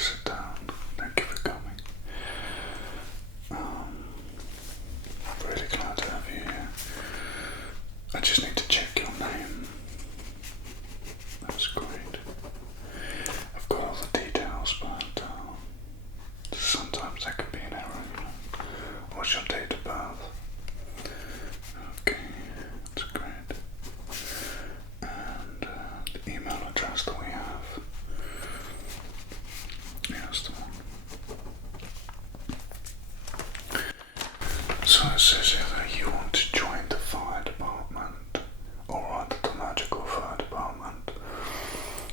sit down. Thank you for coming. Really glad to have you here. I just need to check your name. That's great. I've got all the details, but sometimes there could be an error. What's your date of birth? Okay, that's great. And the email address that we have. Yes, the one. So it says here that you want to join the fire department, or rather the magical fire department,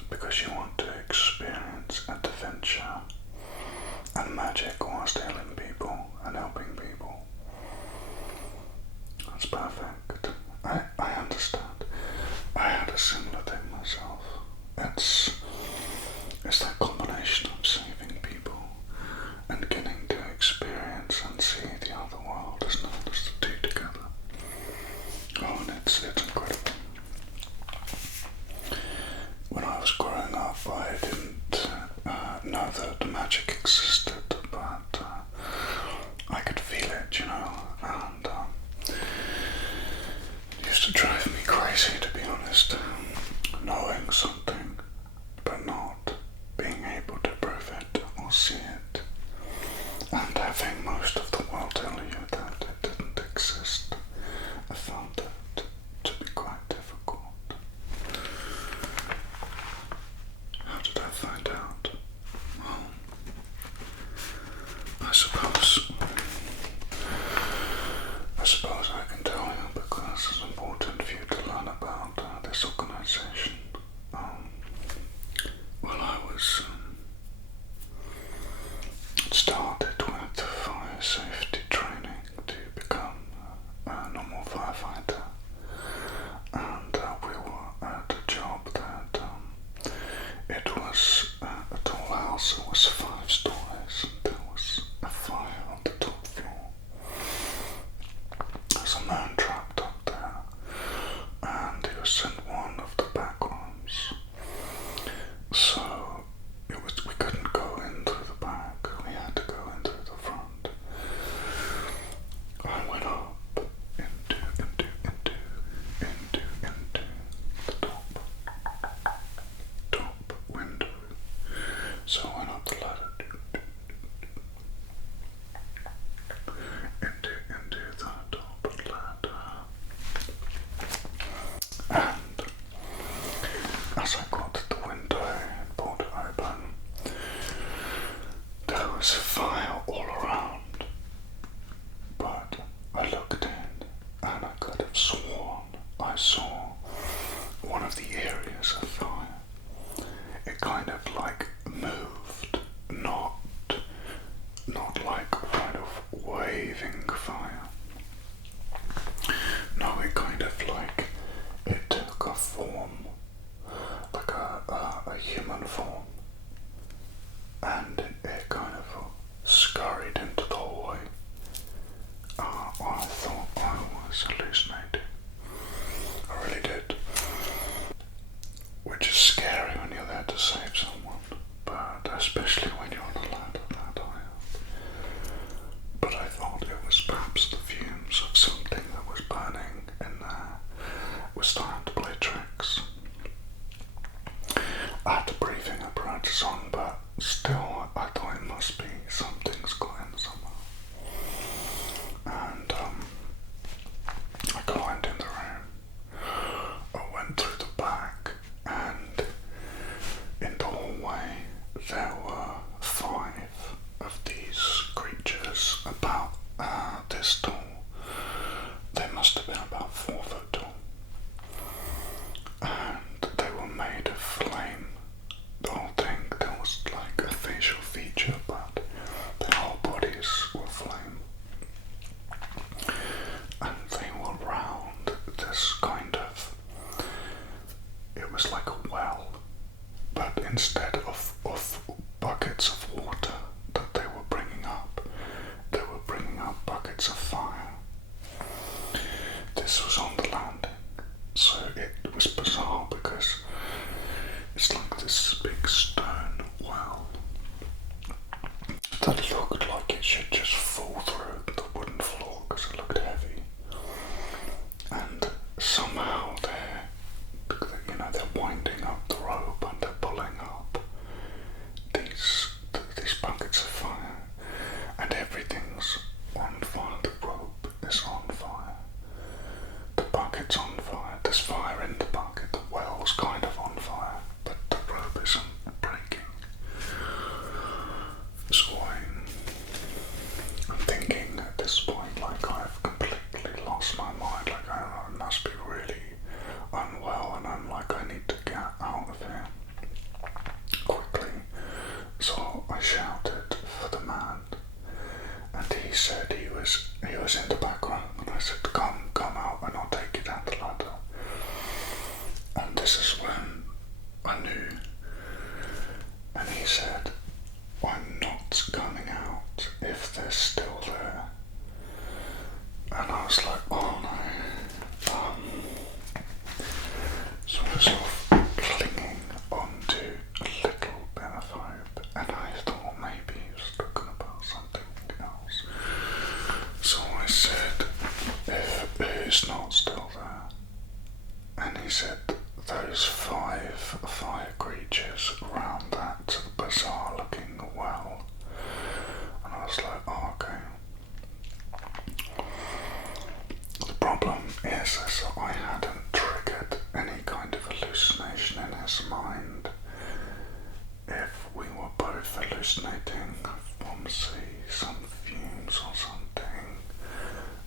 because you want to experience adventure and magic whilst healing people and helping people. That's perfect. I understand. I had a similar thing myself. It's that combination of saving people and getting to experience and see the other world, isn't it? It's the two together. Oh, and it's incredible. When I was growing up, I didn't know that the magic existed, but I could feel it, and it used to drive me crazy, to be honest, knowing something, but not being able to prove it or see it, and having most of the world tell you that it didn't exist. I found that to be quite difficult. How did I find out? Well, I suppose I can tell you because it's important for you to learn about this organisation. Well, I was started with fire safety training to become a normal firefighter, and we were at a job that it was a tall house. It was 5 stories, and there was a fire on the top floor. There's a man trapped up there, and he was in one of the back rooms. So we couldn't go in through the back, we had to go in through the front. I went up into the top window. So I went up the ladder into the top ladder. And as I got to the window and pulled it open, there was fire all around. But I looked in and I could have sworn I saw one of the areas of fire. It kind of like moved, not like kind of waving fire. No, it kind of like it took a form, like a human form, and it kind of scurried into the hallway. I thought I was hallucinating. I really did. Which is scary when you're there to save someone, but especially when you're on a ladder that high up. But I thought it was perhaps the fumes of something that was burning in there was starting to play tricks. I had the breathing apparatus on, but still I thought it must be something's got in somehow. And I climbed in the room. I went through the back, and in the hallway there were 5 of these creatures about this tall. They must have been about 4 foot tall. And they were made of flame. The whole thing, there was like a facial feature, but their whole bodies were flame. And they were round this kind of, it was like a well, but instead of these buckets of fire, and everything's on fire. The rope is on fire. The bucket's on fire. There's fire in the bucket. The well's kind of on fire, but the rope isn't breaking. So I'm thinking at this point, like, I've completely lost my mind. Like, I must be really unwell, and I'm like, I need to get out of here quickly. So I shouted for the man, and he said he was in the back room, and I said, come out and I'll take you down the ladder. And this is when I knew, and he said, I'm not coming out if they're still there. And I was like, oh no. So I was sort of clinging onto a little bit of hope, and I thought maybe he was talking about something else. So I said, if who's not still there? And he said, those 5 fire creatures around that bizarre looking well. And I was like, oh, okay. The problem is I hadn't triggered any kind of hallucination in his mind. If we were both hallucinating from, say, some fumes or something,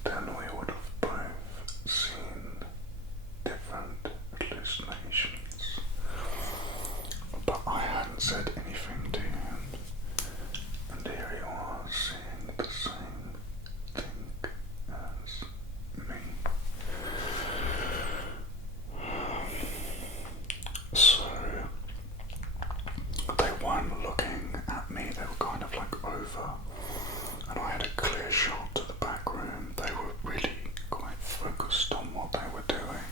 then we would have both seen different hallucinations. But I hadn't said anything to him, and here he was seeing the same thing as me. So they weren't looking at me, they were kind of like over, and I had a clear shot to the back room. They were really quite focused on what they were doing.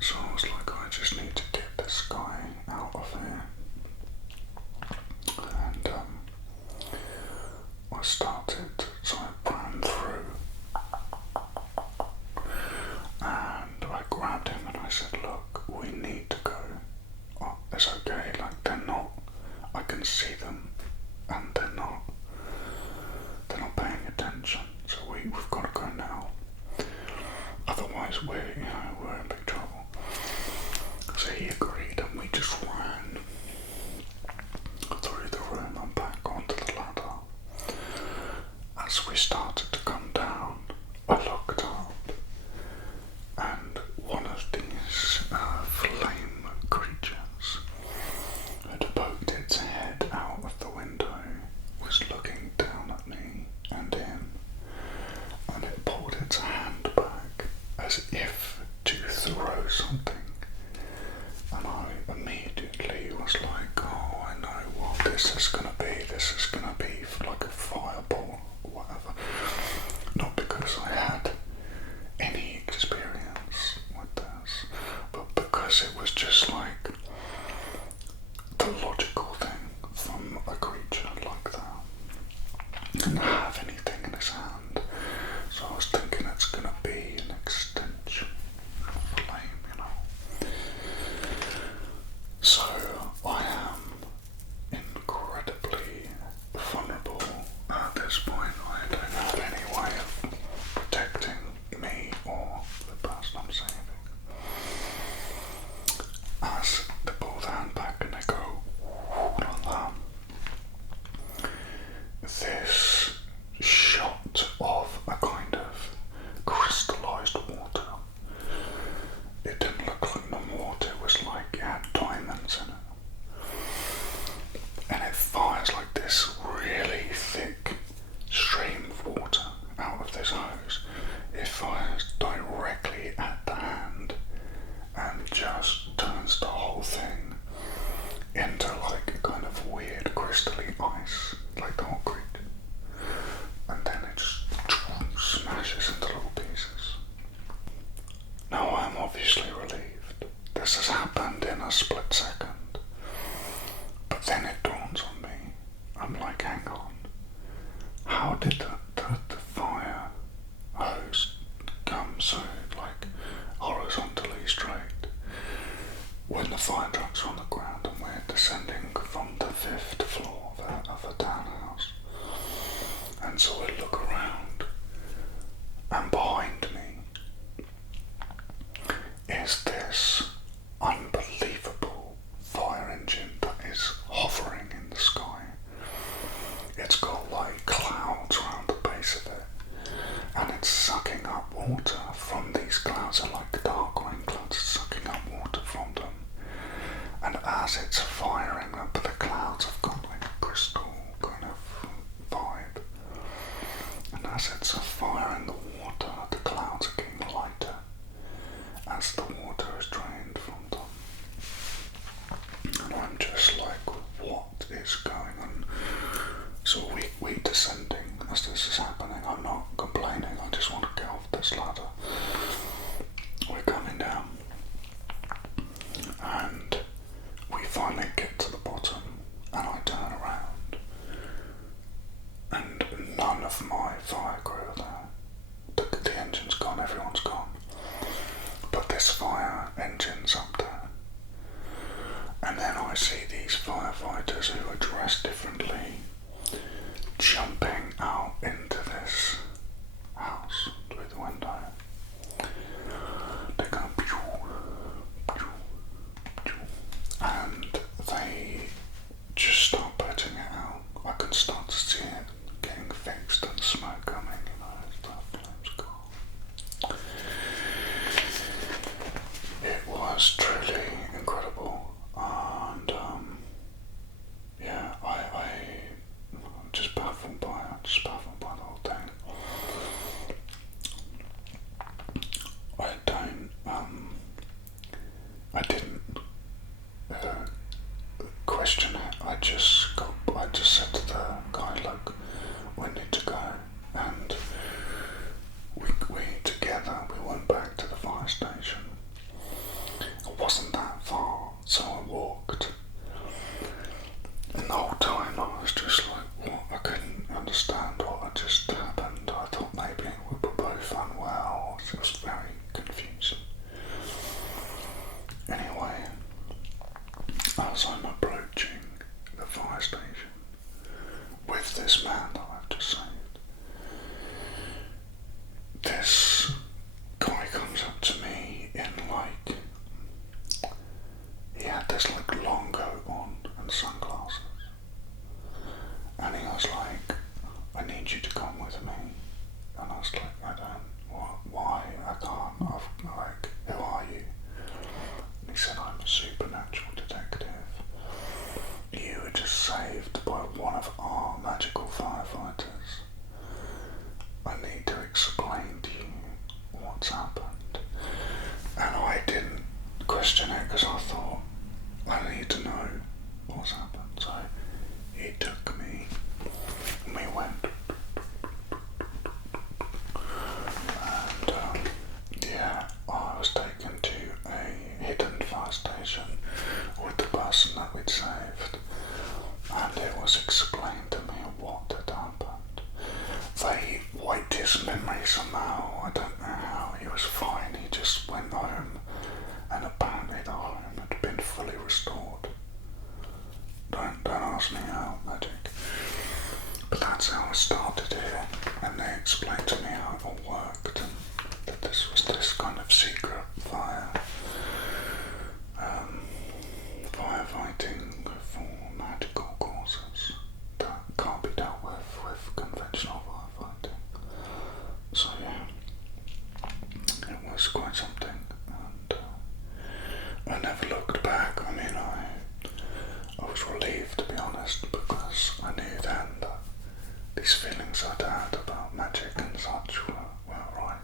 So I was like, I just need to get this guy out of here. And I started, so I ran through, and I grabbed him and I said, look, we need to go. Oh, it's okay, like, they're not, I can see them, and they're not paying attention, so we've got to go now. Otherwise we're in big trouble. So he agreed, and we just ran through the room and back onto the ladder. As we started to come down, I looked up, and one of these flame creatures had poked its head out of the window, was looking down at me and him, and it pulled its hand back as if to throw something. And I immediately was like, oh, I know what this is going to be. This is going to be like a fireball or whatever. Not because I had any experience with this, but because it was just like the logical thing from a creature like that. He didn't have anything in his hand, so I was thinking it's going to be an extension of flame, you know. So I am incredibly vulnerable at this point. I don't have any way of protecting me or the person I'm saving. As they pull the hand back and they go like that, this shot of a kind of crystallized water. It didn't look like normal water, it was like it had diamonds in it. And it fires like this really thick stream of water out of this hose. It fires directly at the hand and just turns the whole thing into like a kind of weird crystally ice, like the whole creek. And then it just smashes into little pieces. Now I'm obviously relieved. This has happened in a split second. But then it dawns on me. I'm like, hang on. How did the fire hose come so like horizontally straight when the fire trucks are on the ground and we're descending from the 5th floor of a townhouse. And so I look around, and behind me is this unbelievable fire engine that is hovering in the sky. It's got like clouds around the base of it, and it's sucking up water from these clouds. They're like dark green clouds, it's sucking up water from them. And as it's firing them, but the clouds have got like a crystal kind of vibe. And as it's firing the water, the clouds are getting lighter as the water is drained from them. And I'm just like, what is going on? So we descending as this is happening. I'm not complaining, I just want to get off this ladder. We're coming down. And we finally get to the bottom, and I turn around, and none of my fire crew are there. The engine's gone, everyone's gone. But this fire engine's up there. And then I see these firefighters who are dressed differently jumping out into this house through the window. They go pew, pew, pew, and they just start putting it out. I can start to see it getting fixed and smoke coming, stuff flames go. It was truly incredible, and yeah, I'm just baffled by the whole thing. I didn't question it. I just said to the guy, look, we need to go, and we together went back to the fire station. It wasn't that far, so I walked. And the whole time I was just like, what? I couldn't understand what had just happened. I thought maybe we were both unwell. It was very confusing. Anyway, as I'm approaching the fire station with this man that I've just saved, this guy comes up to me in like, he had this like long coat on and sunglasses, and he was like, I need you to come with me. And I was like, I don't, why? I can't, who are you? And he said, I'm a supernatural detective. You were just saved by one of our magical firefighters. I need to explain to you what's happened. And I didn't question it because I thought, I need to know what's happened. So he took me and we went. And yeah, I was taken to a hidden fire station with the person that we'd saved, and it was explained to me what had happened. They wiped his memory somehow, I don't know how. He was fine, he just went home, and apparently the home had been fully restored. Don't ask me how, magic. But that's how I started here, and they explained to me how it all worked, and that this was this kind of secret firefighting for magical causes that can't be dealt with conventional firefighting. So yeah, it was quite something, and I never looked back. I mean, I was relieved, to be honest, because I knew then that these feelings I'd had about magic and such were right.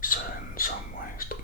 So in some ways the